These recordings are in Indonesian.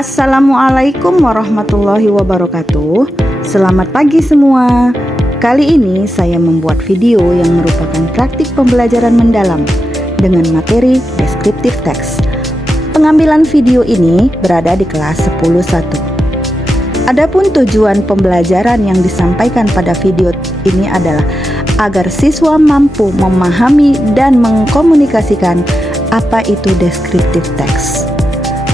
Assalamualaikum warahmatullahi wabarakatuh. Selamat pagi semua. Kali ini saya membuat video yang merupakan praktik pembelajaran mendalam dengan materi deskriptif teks. Pengambilan video ini berada di kelas 10.1. Adapun tujuan pembelajaran yang disampaikan pada video ini adalah agar siswa mampu memahami dan mengkomunikasikan apa itu deskriptif teks.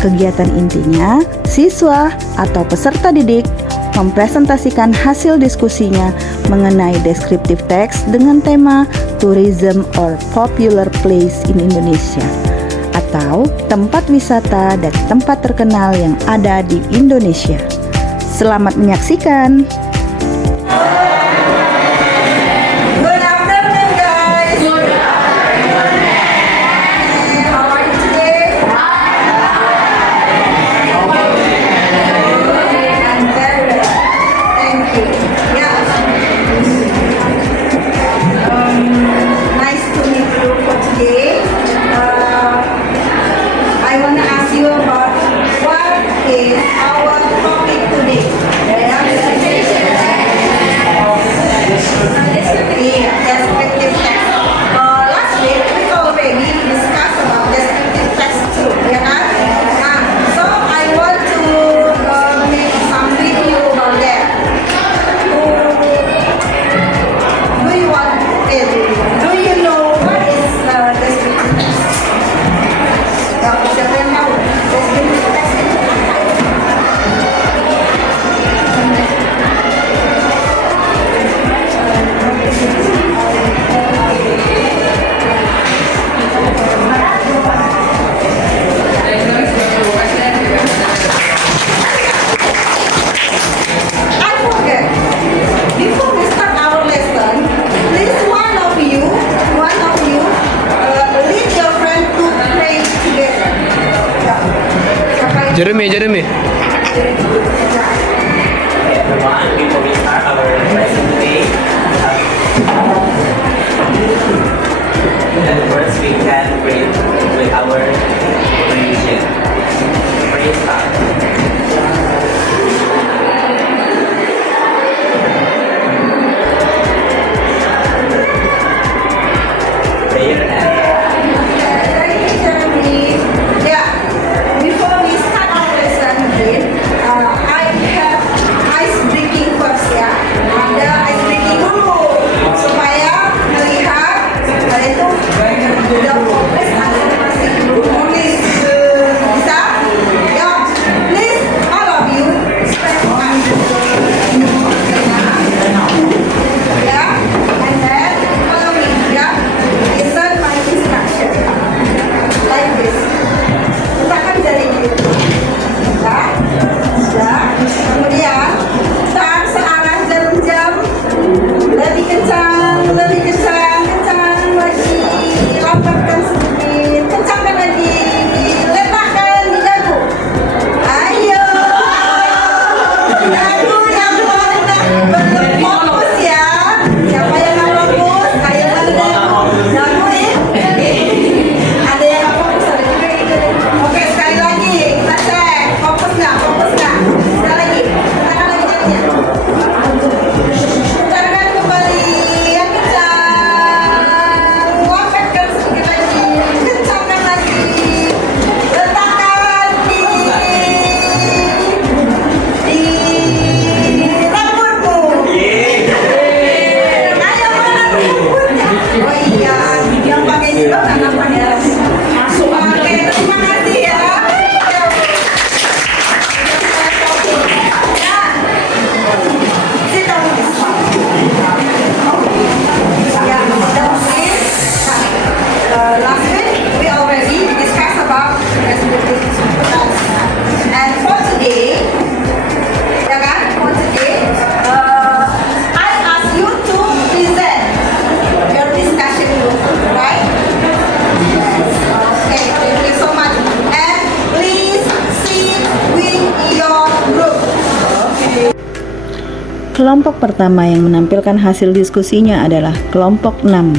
Kegiatan intinya, siswa atau peserta didik mempresentasikan hasil diskusinya mengenai deskriptif teks dengan tema Tourism or Popular Place in Indonesia atau tempat wisata dan tempat terkenal yang ada di Indonesia. Selamat menyaksikan. Jeremy. Everyone, before we start our lesson today, and first we can pray with our religion. Praise God. Prayer and Kelompok pertama yang menampilkan hasil diskusinya adalah kelompok 6.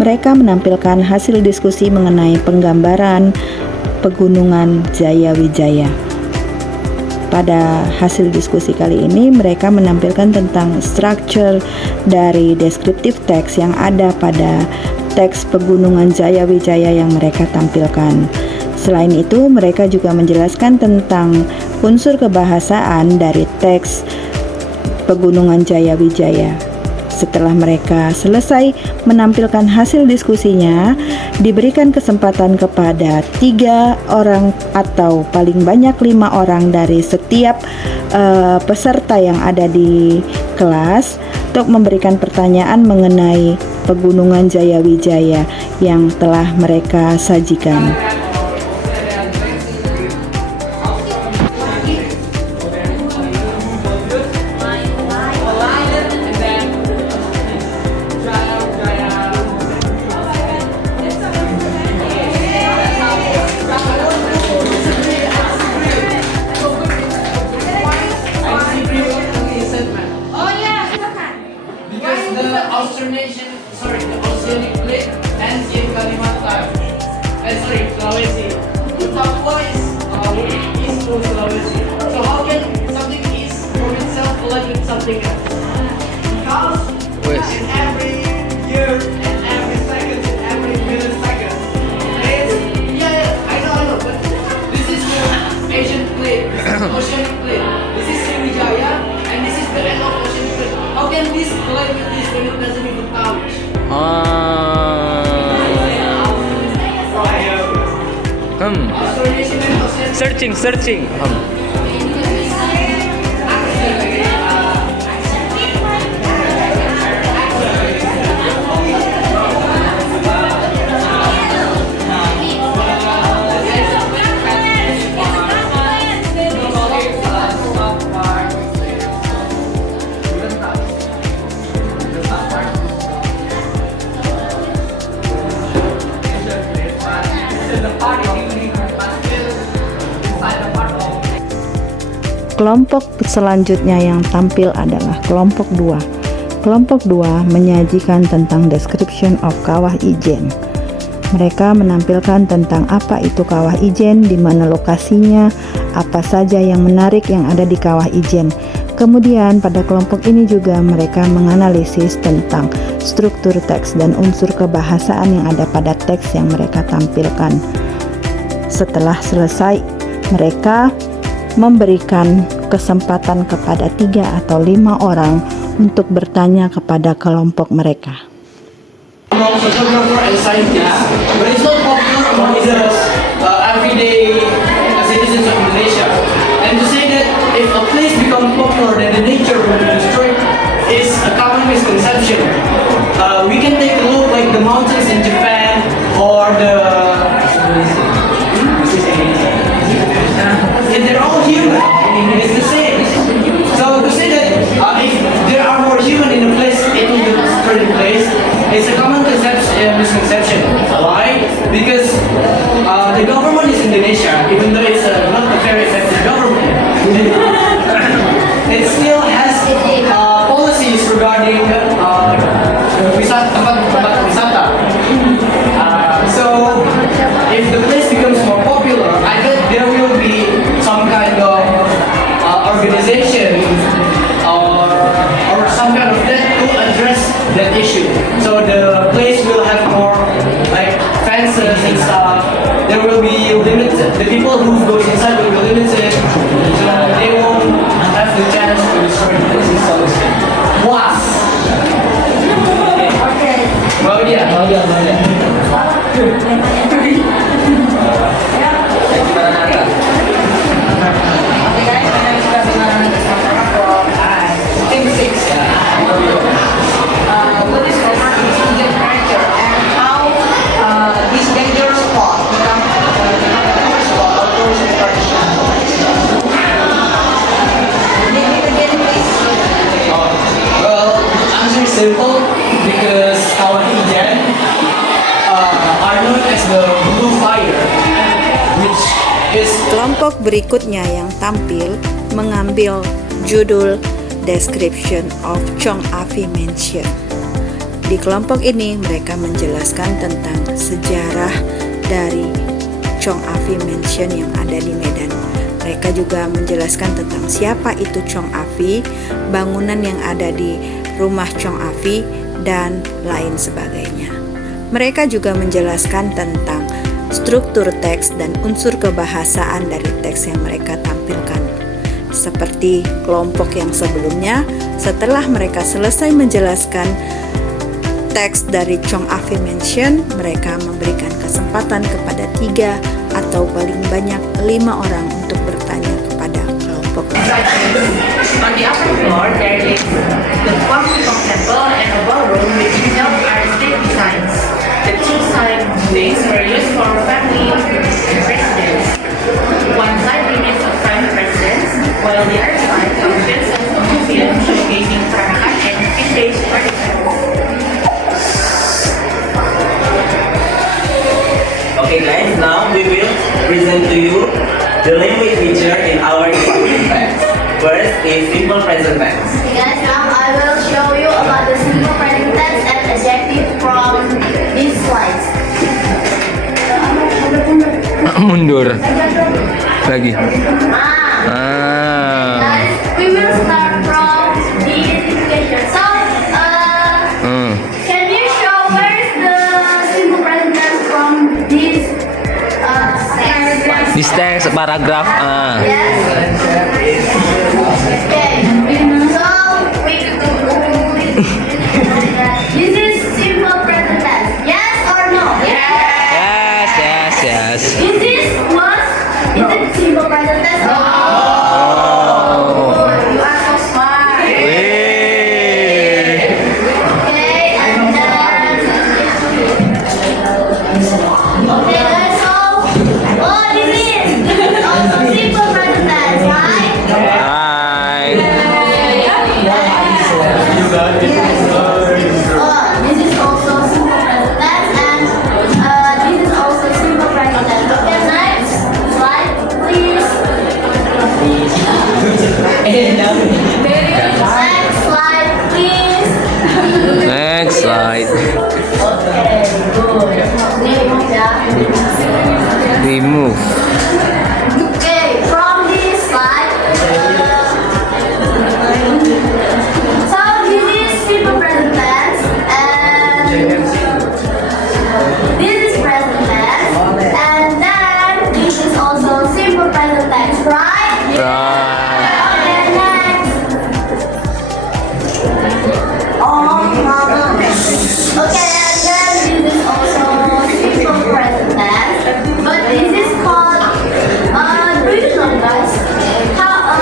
Mereka menampilkan hasil diskusi mengenai penggambaran Pegunungan Jayawijaya. Pada hasil diskusi kali ini mereka menampilkan tentang structure dari descriptive text yang ada pada teks Pegunungan Jaya Wijaya yang mereka tampilkan. Selain itu, mereka juga menjelaskan tentang unsur kebahasaan dari teks Pegunungan Jaya Wijaya. Setelah mereka selesai menampilkan hasil diskusinya, diberikan kesempatan kepada 3 orang atau paling banyak 5 orang dari setiap peserta yang ada di kelas untuk memberikan pertanyaan mengenai Pegunungan Jaya Wijaya yang telah mereka sajikan. The Oceanic Plate ends in Kalimantan. Sulawesi. The Papua is east to Sulawesi. So how can something east from itself collide with something else? Because in every year and every second and every millisecond, I know, but this is the Asian plate, this is the Oceanic Plate, this is Sriwijaya, and this is the end of Oceanic Plate. How can this collide with this when it doesn't even touch? Searching. Kelompok selanjutnya yang tampil adalah kelompok 2. Kelompok 2 menyajikan tentang description of Kawah Ijen. Mereka menampilkan tentang apa itu Kawah Ijen, di mana lokasinya, apa saja yang menarik yang ada di Kawah Ijen. Kemudian pada kelompok ini juga mereka menganalisis tentang struktur teks dan unsur kebahasaan yang ada pada teks yang mereka tampilkan. Setelah selesai, mereka memberikan kesempatan kepada 3 atau 5 orang untuk bertanya kepada kelompok mereka. Photographer and scientist, but it's not popular among the everyday citizens of Indonesia. And to say that if a place becomes popular, then the nature will be destroyed is a common misconception. We can take a look like the mountains in Japan or they're all human. It's the same. So to say that if there are more human in a place, in the certain place, it's a common misconception. Why? Because the government is Indonesia, even though it's not a very effective government. It still has policies regarding tempat wisata. So if the place becomes more popular, I bet there will be some kind of organization or some kind of that to address that issue. So the place will have more like fences and stuff. There will be limited. The people who goes inside will be limited. So they won't have the chance to destroy the place themselves. Was. Okay. Well, yeah. Simple, because Kawah Ijen are known as the blue fire, which is Kelompok berikutnya yang tampil mengambil judul Description of Chong Afi Mansion. Di kelompok ini mereka menjelaskan tentang sejarah dari Chong Afi Mansion yang ada di Medan. Mereka juga menjelaskan tentang siapa itu Chong Afi, bangunan yang ada di rumah Chong Afi, dan lain sebagainya. Mereka juga menjelaskan tentang struktur teks dan unsur kebahasaan dari teks yang mereka tampilkan. Seperti kelompok yang sebelumnya, setelah mereka selesai menjelaskan teks dari Chong Afi Mansion, mereka memberikan kesempatan kepada 3 atau paling banyak 5 orang untuk bertanya kepada kelompok. On the upper floor, there is the Kwangpyeong Temple and a ballroom which held artistic designs. The two side wings were used for family residence. One side remains of private residence, while the other side functions as a museum showcasing peranakan and vintage artifacts. Okay guys, now we will present to you the language feature in our department text. First is simple present tense. Yes, now I will show you about the simple present tense and adjective from these slides. Mundur. Lagi. Guys, we will start from the identification. So, can you show where is the simple present tense from this paragraph? This text paragraph. Yes. Okay. So this is simple present tense. Yes or no? Yes, yes, yes. Is it simple present tense? Oh, you are so smart. Wih. Okay, and then okay, guys. So, this is also simple present tense, right? Hai. This is also simple present tense, and this is also simple present tense. Okay, next slide, please. Next slide, please. Next slide. Okay, good. Remove, yeah. Remove. Okay, from this slide, so this is simple present tense, and this is present tense, and then this is also simple present tense, right? Right. Okay, next. Oh, okay, and then this is also simple present tense, but this is called, do you know guys?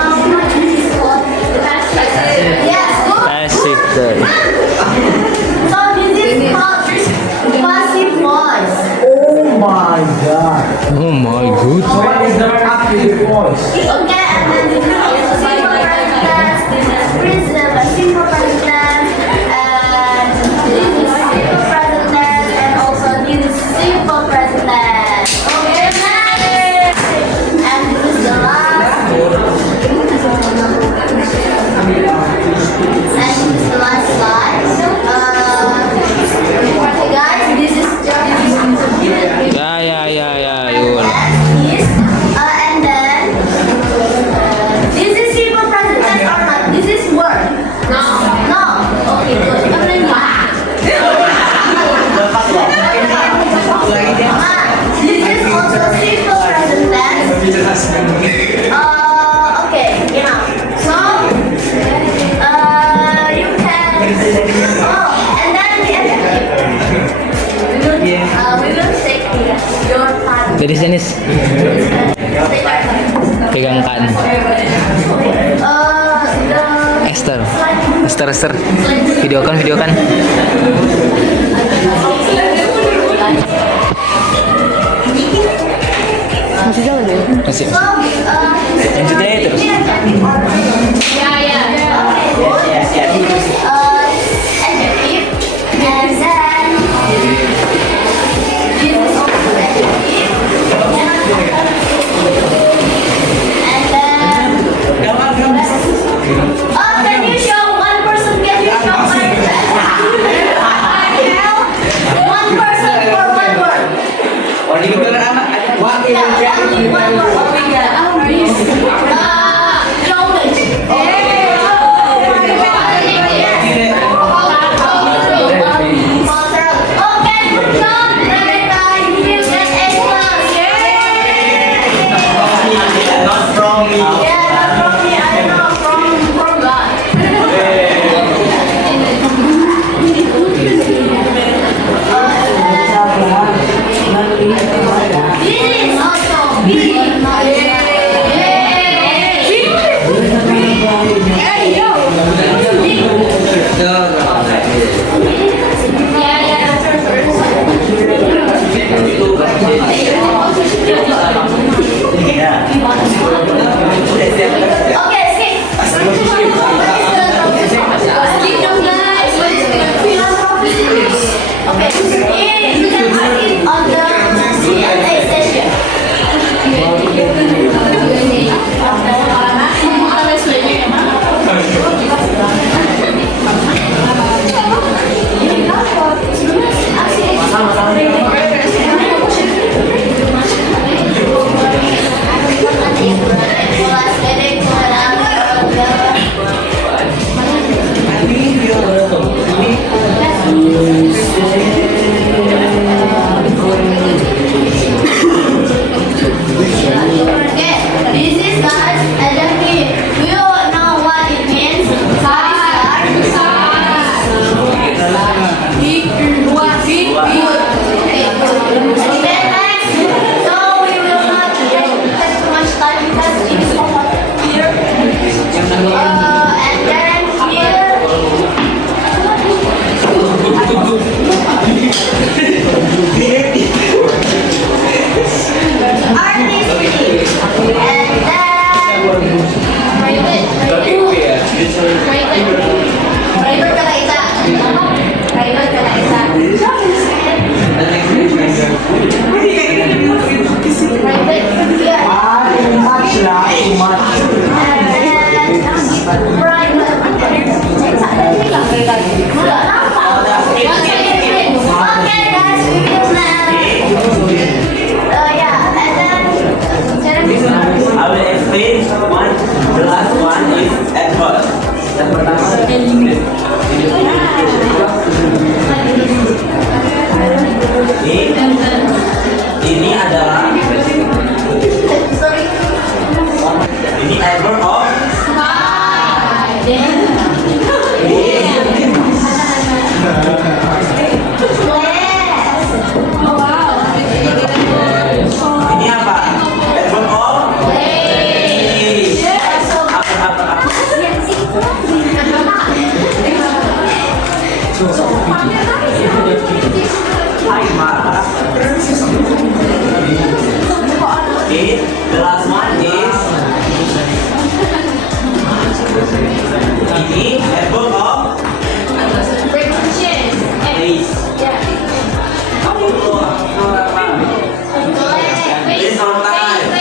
What this is called? Yes, good. Passive tense. So this is called passive voice. Oh my god. Oh my god. What is the active voice? Okay, and then this is also simple present tense. This is simple present tense, and this is simple present tense, and also this is simple present tense. Okay, next. And this is the last. And this is the last slide. Okay, guys, this is Ya, Yul. Yes. And then this is simple present tense or not? This is word. No. No. Okay, good. And then this is also simple present tense. Okay. Yeah. So you can. Oh, and then the adjective. We will take your time. Dari sini pegangkan. Esther. Esther. Videokan. Masih jalan ya? Masih. So, Lanjut aja terus. adjective, and then this is also adjective, and then can you show one person? Can you show one person for one word? What is the Yeah, only one word. this, guys, and then do you know what it means? Okay, next. So we will not take too much time because it is almost here. And then here. Artistry. And then private. Private ka na isa. Private ka na isa. Private. Yeah. Too much lah, too much. And then private. Okay, guys, we will now. Yeah, and then Jeremy. I will explain one. The last one is effort. Yang pertama ini adalah Sorry. ini effort of ini apa? Effort of apa? Okay, the last one is ini effort of place. This on time.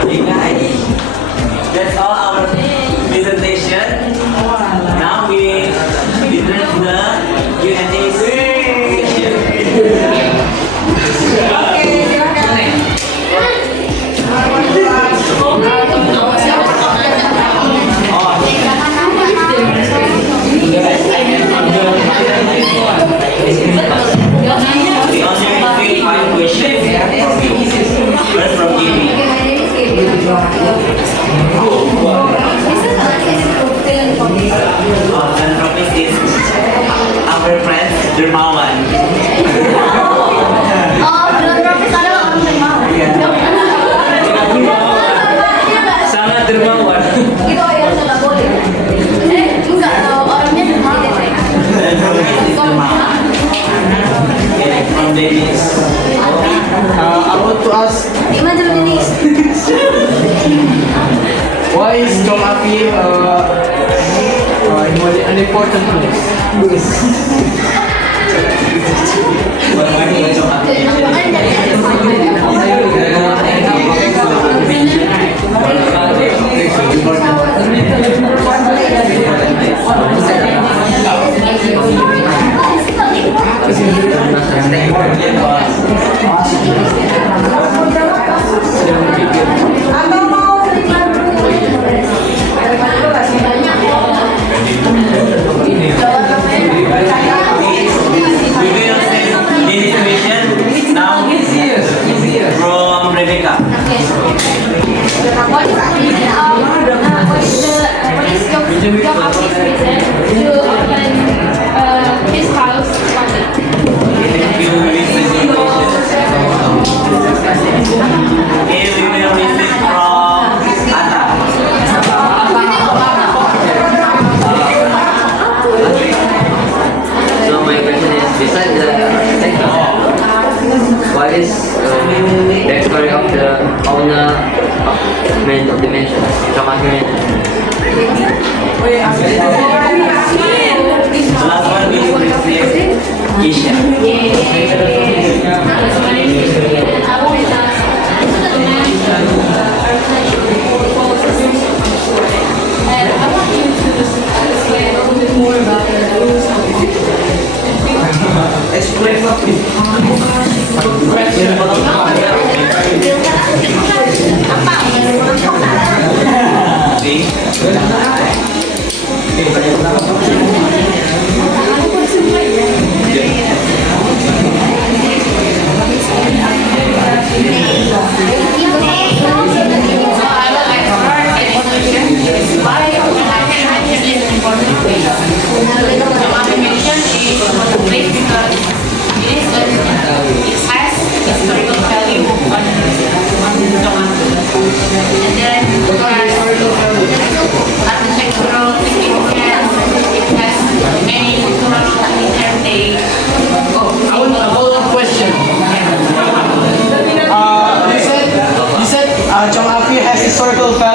Okay guys, that's all our presentation. Now we turn to the Q&A session. We only received 5 questions from you. First from Jimmy. And from this is our friend Dermawan. Oh, belum profit ada orang mau. Sangat dermawan. Itu ayah saya nggak boleh. Enggak tahu orangnya dermawan. And from this is Dermawan. Okay, from Dennis. I want to ask, Gimana ini? why is Jomapi an important place?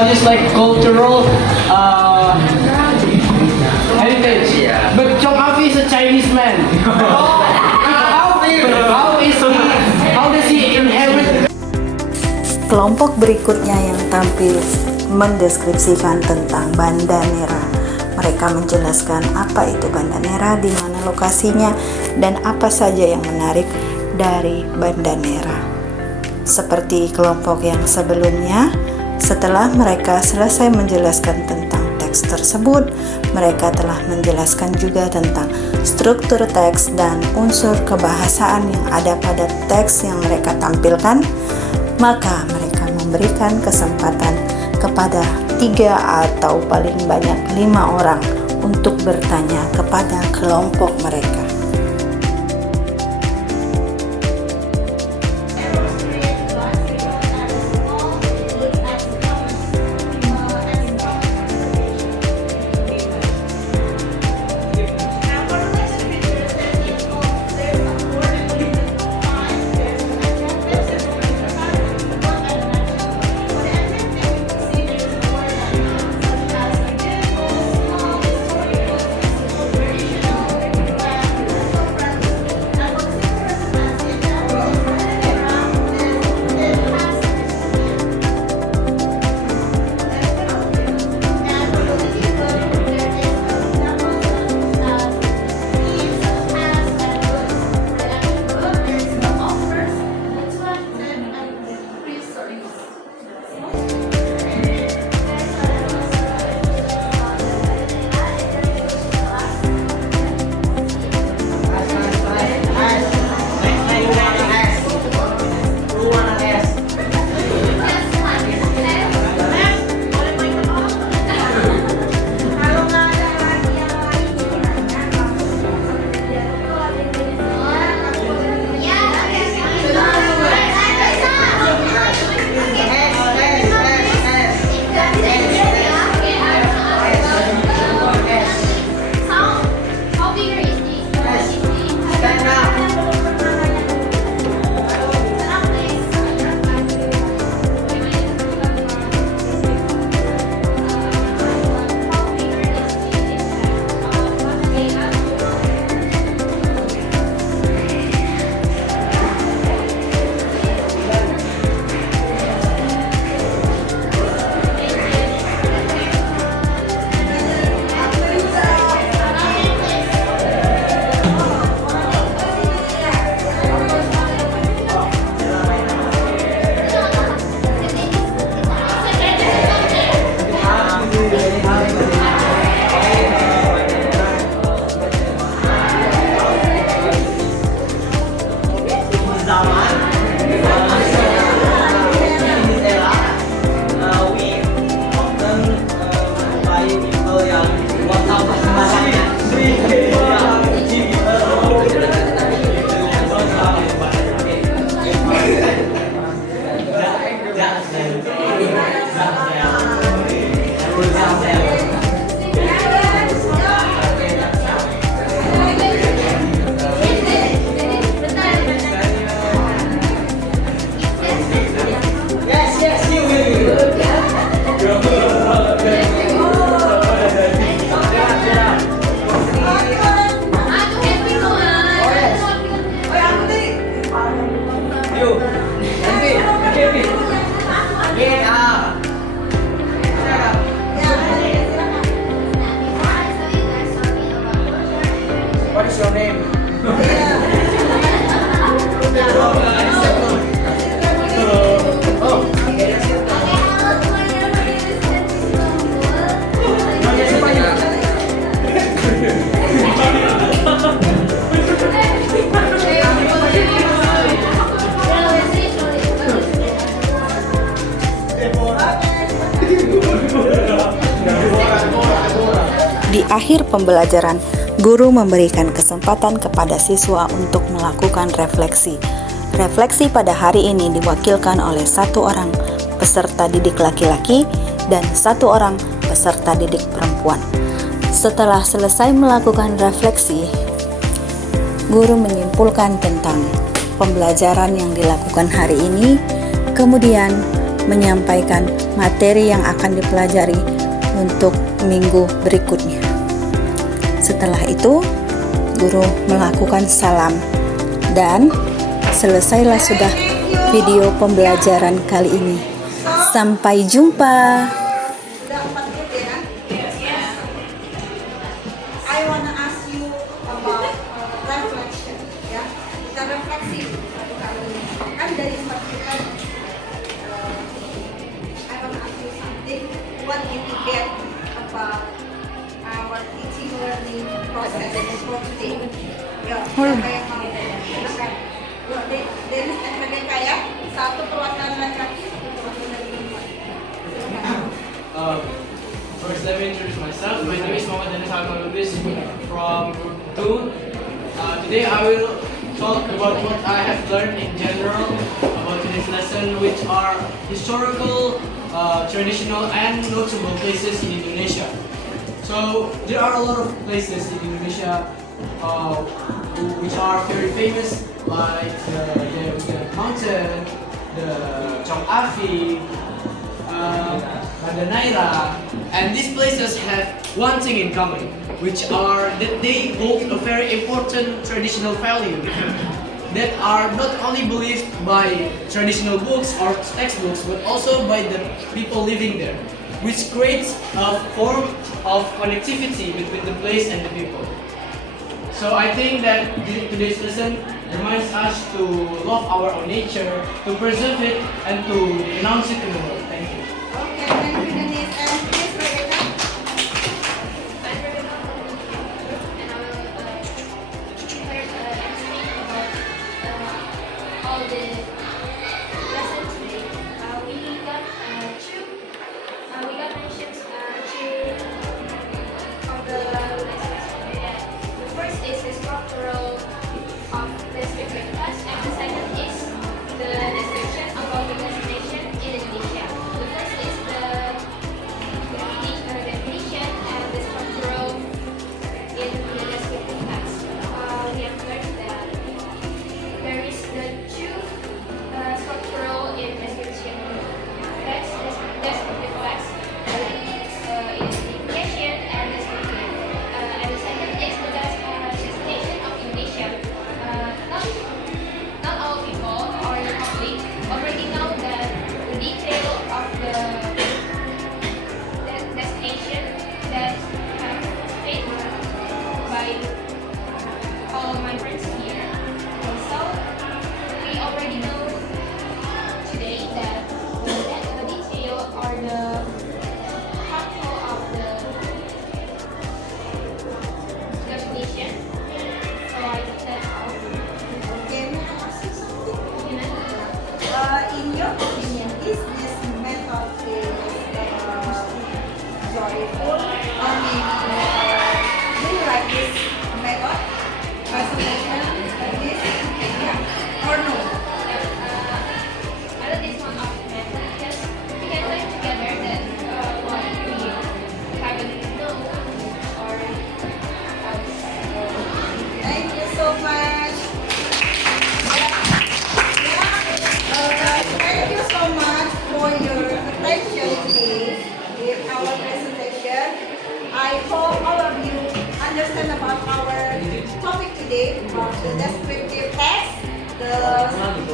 just like cultural heritage. Yeah. But Chong Afi is a Chinese man. How does he inherit? Kelompok berikutnya yang tampil mendeskripsikan tentang Banda Nera. Mereka menjelaskan apa itu Banda Nera, di mana lokasinya, dan apa saja yang menarik dari Banda Nera. Seperti kelompok yang sebelumnya, setelah mereka selesai menjelaskan tentang teks tersebut, mereka telah menjelaskan juga tentang struktur teks dan unsur kebahasaan yang ada pada teks yang mereka tampilkan. Maka mereka memberikan kesempatan kepada 3 atau paling banyak 5 orang untuk bertanya kepada kelompok mereka. What is your name? Di akhir pembelajaran, guru memberikan kesempatan kepada siswa untuk melakukan refleksi. Refleksi pada hari ini diwakilkan oleh 1 orang peserta didik laki-laki dan 1 orang peserta didik perempuan. Setelah selesai melakukan refleksi, guru menyimpulkan tentang pembelajaran yang dilakukan hari ini, kemudian menyampaikan materi yang akan dipelajari untuk minggu berikutnya. Setelah itu, guru melakukan salam dan selesailah sudah video pembelajaran kali ini. Sampai jumpa. I wanna ask you about reflection, ya. Kita refleksi kan dari subjek I wanna ask you something. What did you get about our teaching learning process for today? Yo, siapa yang mau? Silakan. Yo, Dennis dan Rebecca ya. Satu perwakilan laki-laki, satu perwakilan perempuan. Silakan. First, let me introduce myself. My name is Muhammad Dennis Alman Lubis from Group 2. Today I will talk about what I have learned in general about today's lesson, which are historical, traditional, and notable places in Indonesia. So there are a lot of places in Indonesia which are very famous, like the mountain, the Chong Afi, Banda Naira, and these places have one thing in common, which are that they hold a very important traditional value that are not only believed by traditional books or textbooks, but also by the people living there, which creates a form of connectivity between the place and the people. So I think that today's lesson reminds us to love our own nature, to preserve it, and to announce it to the world. Thank you. Okay, thank you, Dennis. And please, Rebecca. I'm Rebecca from Group 2, and I will explain about all the lessons today. We got mentions two of the lessons. The first is the structural of the description class, and the second is the description about the destination in Indonesia. The first is the definition and the structural in the descriptive text. We have learned that there is the two structural in description text, descriptive text. Identification and descriptive. And the second is the destination of Indonesia. Not all people or the public already know that the detail of the destination that have been by all my friends here. So we already know today that the detail or the control of the destination. So I think that's all. Okay, may I ask you something? You know? In your opinion, is this method joyful, or maybe do you like this method presentation like this? Yeah, or no? I like this one of the method because we can learn together that what we haven't known or Thank you so much. Thank you so much for your attention today with our presentation. I hope all of you understand about our topic today, about the descriptive text, the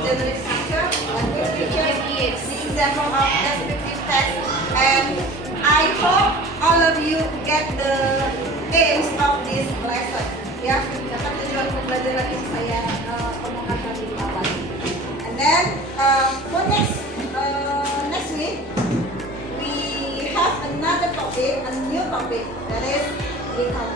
generic structure, and the features, the example of descriptive text, and I hope all of you get the aims of this lesson. Ya, dapat tujuan pembelajaran yang saya omongkan tadi di awal. And then for next week we have another topic, a new topic that is income.